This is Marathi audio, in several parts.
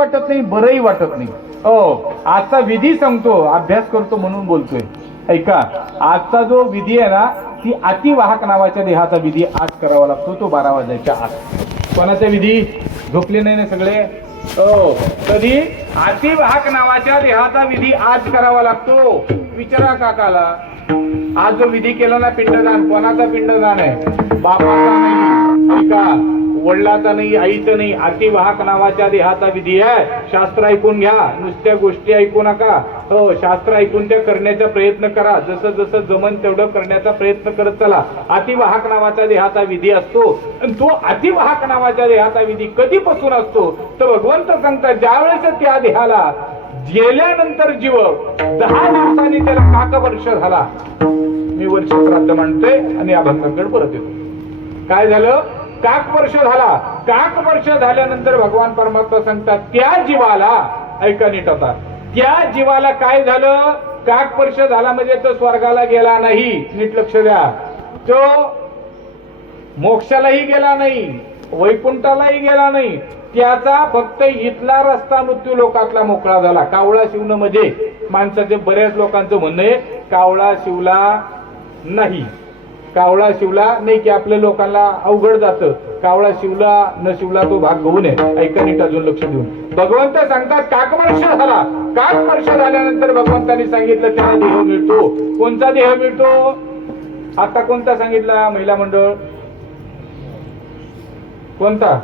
वाटत नाही, बरंही वाटत नाही. हो, आजचा विधी सांगतो, अभ्यास करतो म्हणून बोलतोय. ऐका, आजचा जो विधी आहे ना, ती अतिवाहक नावाच्या देहाचा विधी आज करावा लागतो, तो 12 वाजायच्या आत. कोणाचा विधी? झोपले नाही ना सगळे? हो, कधी? अतिवाहक नावाच्या देहाचा विधी आज करावा लागतो. विचारा काकाला, आज जो विधी केला ना पिंडदान, कोणाचा पिंडदान आहे? बापाचा नाही, ऐका, वडिलाचा नाही, आईचं नाही, अतिवाहक नावाच्या देहाचा विधी आहे. शास्त्र ऐकून घ्या, नुसत्या गोष्टी ऐकू नका. हो, शास्त्र ऐकून त्या करण्याचा प्रयत्न करा. जसं जसं जमन तेवढं करण्याचा प्रयत्न करत चला. अतिवाहक नावाचा देहाचा विधी असतो. आणि तो अतिवाहक नावाच्या देहाचा विधी कधीपासून असतो तर भगवंत सांगतात, ज्यावेळेस त्या देहाला गेल्यानंतर जीव 10 दिवसांनी त्याला काकवर्ष झाला. मी वर्ष श्राद्ध मानतोय आणि अभंगाकडे परत येतो. काय झालं? काकवर्ष झाला. काकवर्ष झाल्यानंतर भगवान परमात्मा सांगतात, त्या जीवाला, ऐका नीट आता, त्या जीवाला काय झालं? काकवर्ष झाला म्हणजे तो स्वर्गाला गेला नाही. नीट लक्ष द्या. तो मोक्षालाही गेला नाही, वैकुंठालाही गेला नाही. त्याचा फक्त इथला रस्ता मृत्यू लोकातला मोकळा झाला. कावळा शिवणं म्हणजे माणसाचे बऱ्याच लोकांचं म्हणणं आहे, कावळा शिवला नाही. कावळा शिवला नाही की आपल्या लोकांना अवघड जातं. कावळा शिवला न शिवला तो भाग घेऊ नये. ऐका नीट, अजून लक्ष देऊन. भगवंत सांगतात काकवर्ष झाला. काकवर्ष झाल्यानंतर भगवंतांनी सांगितलं त्याला देह मिळतो. कोणता देह मिळतो? आता कोणता सांगितला? महिला मंडळ कोणता?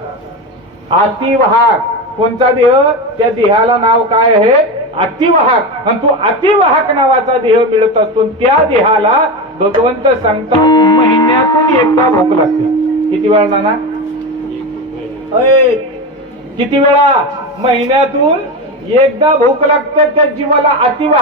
अतिवाहक. कोणता देह? त्या देहाला नाव काय आहे? अतिवाहक. आणि तो अतिवाहक नावाचा देह मिळत असतो. त्या देहाला भगवंत सांगतात महिन्यातून एकदा भूक लागते. किती वेळा नाना? किती वेळा? महिन्यातून एकदा भूक लागते त्या जीवाला. अतिवाहक